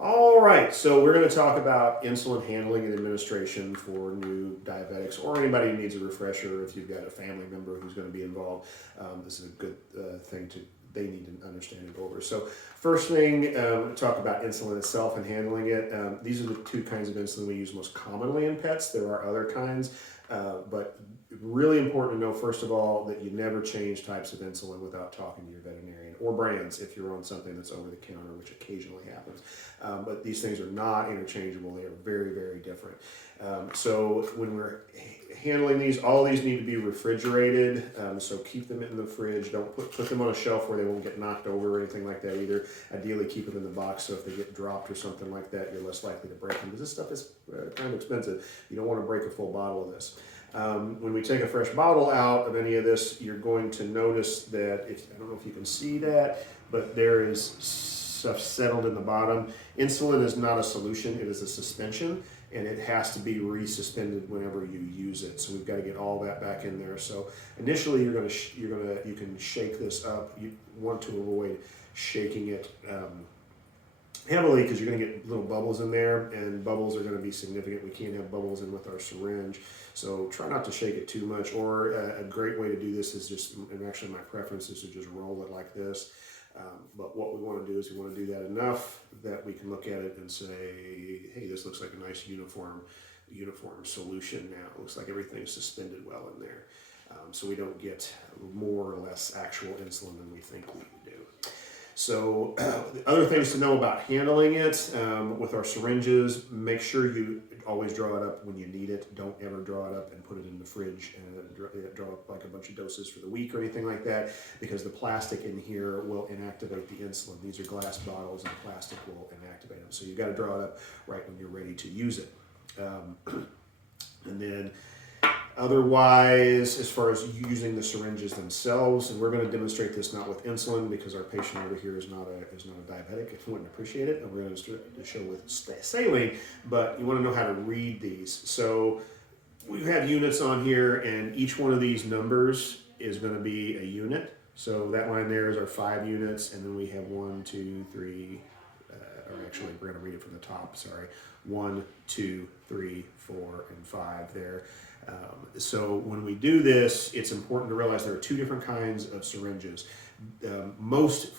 All right, so we're going to talk about insulin handling and administration for new diabetics or anybody who needs a refresher. If you've got a family member who's going to be involved, this is a good thing they need to understand and go over. So first thing, talk about insulin itself and handling it. These are the two kinds of insulin we use most commonly in pets. There are other kinds, but really important to know, first of all, that you never change types of insulin without talking to your veterinarian, or brands if you're on something that's over the counter, which occasionally happens. But these things are not interchangeable. They are very, very different. So when we're handling these, all these need to be refrigerated. So keep them in the fridge. Don't put them on a shelf where they won't get knocked over or anything like that either. Ideally, keep them in the box so if they get dropped or something like that, you're less likely to break them, because this stuff is kind of expensive. You don't want to break a full bottle of this. When we take a fresh bottle out of any of this, you're going to notice that, I don't know if you can see that, but there is stuff settled in the bottom. Insulin is not a solution, it is a suspension, and it has to be resuspended whenever you use it. So we've got to get all that back in there. So initially you can shake this up. You want to avoid shaking it heavily, because you're going to get little bubbles in there, and bubbles are going to be significant. We can't have bubbles in with our syringe, so try not to shake it too much. Or a great way to do this is just, and actually my preference is to just roll it like this. But what we want to do is we want to do that enough that we can look at it and say, hey, this looks like a nice uniform solution now. It looks like everything's suspended well in there. So we don't get more or less actual insulin than we think we do. So other things to know about handling it with our syringes: make sure you always draw it up when you need it. Don't ever draw it up and put it in the fridge and draw up like a bunch of doses for the week or anything like that, because the plastic in here will inactivate the insulin. These are glass bottles, and the plastic will inactivate them. So you've got to draw it up right when you're ready to use it. And then otherwise, as far as using the syringes themselves, and we're going to demonstrate this not with insulin because our patient over here is not a diabetic, if you wouldn't appreciate it, and we're going to show with saline, but you want to know how to read these. So we have units on here, and each one of these numbers is going to be a unit. So that line there is our 5 units, and then we have 1, 2, 3, or actually we're going to read it from the top, sorry. 1, 2, 3, 4, and 5 there. So when we do this, it's important to realize there are 2 different kinds of syringes. Most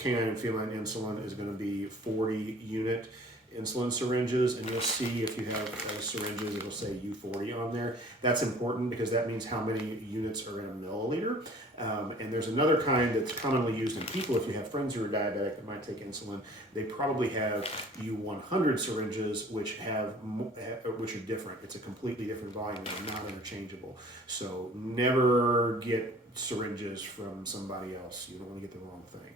canine and feline insulin is going to be 40 unit insulin syringes, and you'll see if you have syringes, it'll say U40 on there. That's important because that means how many units are in a milliliter. And there's another kind that's commonly used in people. If you have friends who are diabetic that might take insulin, they probably have U100 syringes, which are different. It's a completely different volume and not interchangeable. So never get syringes from somebody else. You don't want to get the wrong thing.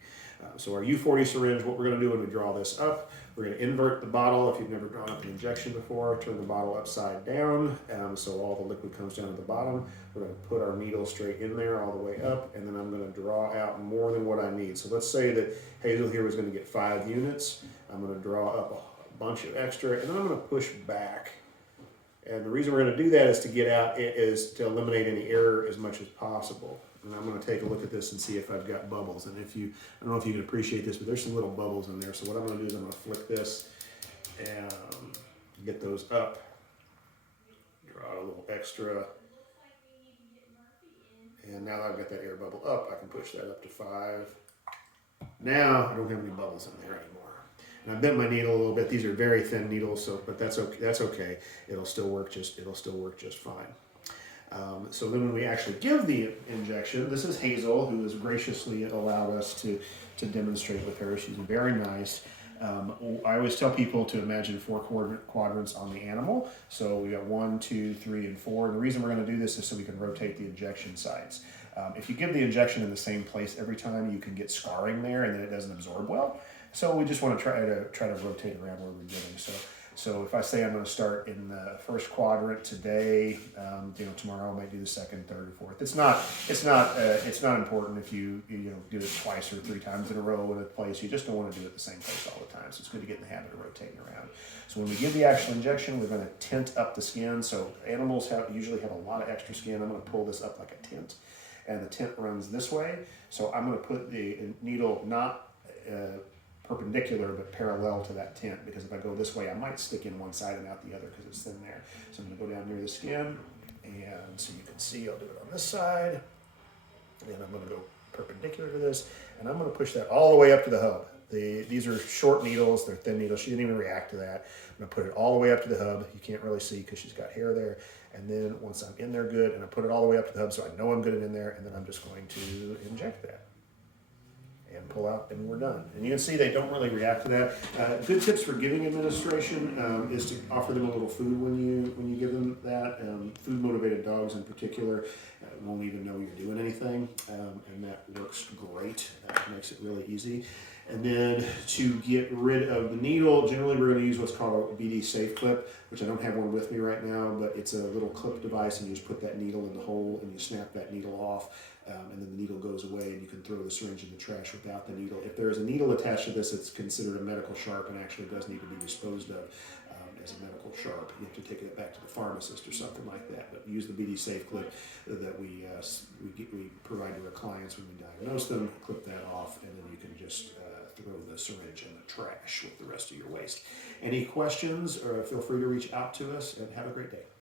So our U40 syringe, what we're going to do when we draw this up, we're going to invert the bottle. If you've never drawn up an injection before, turn the bottle upside down so all the liquid comes down to the bottom. We're going to put our needle straight in there all the way up, and then I'm going to draw out more than what I need. So let's say that Hazel here was going to get 5 units. I'm going to draw up a bunch of extra, and then I'm going to push back. And the reason we're going to do that is to eliminate any error as much as possible. And I'm going to take a look at this and see if I've got bubbles. And I don't know if you can appreciate this, but there's some little bubbles in there. So what I'm going to do is I'm going to flick this and get those up. Draw a little extra. And now that I've got that air bubble up, I can push that up to 5. Now I don't have any bubbles in there anymore. And I bent my needle a little bit. These are very thin needles, but that's okay. That's okay. It'll still work just fine. So then when we actually give the injection, this is Hazel, who has graciously allowed us to demonstrate with her. She's very nice. I always tell people to imagine 4 quadrants on the animal. So we got 1, 2, 3, and 4. And the reason we're going to do this is so we can rotate the injection sites. If you give the injection in the same place every time, you can get scarring there, and then it doesn't absorb well. So we just want to try to rotate around where we're giving. So if I say I'm going to start in the first quadrant today, tomorrow I might do the second, third, or fourth. It's not important if you do it twice or 3 times in a row in a place. You just don't want to do it the same place all the time. So it's good to get in the habit of rotating around. So when we give the actual injection, we're going to tint up the skin. So animals usually have a lot of extra skin. I'm going to pull this up like a tint, and the tint runs this way. So I'm going to put the needle not perpendicular but parallel to that tent, because if I go this way I might stick in one side and out the other because it's thin there. So I'm going to go down near the skin, and so you can see I'll do it on this side, and then I'm going to go perpendicular to this, and I'm going to push that all the way up to the hub. These are short needles, they're thin needles. She didn't even react to that. I'm going to put it all the way up to the hub. You can't really see because she's got hair there. And then once I'm in there good, and I put it all the way up to the hub so I know I'm good and in there, and then I'm just going to inject that and pull out, and we're done. And you can see they don't really react to that. Good tips for giving administration is to offer them a little food when you give them that. Food motivated dogs in particular won't even know you're doing anything, and that works great. Makes it really easy. And then to get rid of the needle, generally we're going to use what's called a BD safe clip, which I don't have one with me right now, but it's a little clip device, and you just put that needle in the hole and you snap that needle off, and then the needle goes away, and you can throw the syringe in the trash without the needle. If there is a needle attached to this, it's considered a medical sharp and actually does need to be disposed of as a medical sharp. You have to take it back to the pharmacist or something like that. But use the BD safe clip that we provide to our clients when we diagnose them. Clip that off, and then you can just throw the syringe in the trash with the rest of your waste. Any questions, or feel free to reach out to us, and have a great day.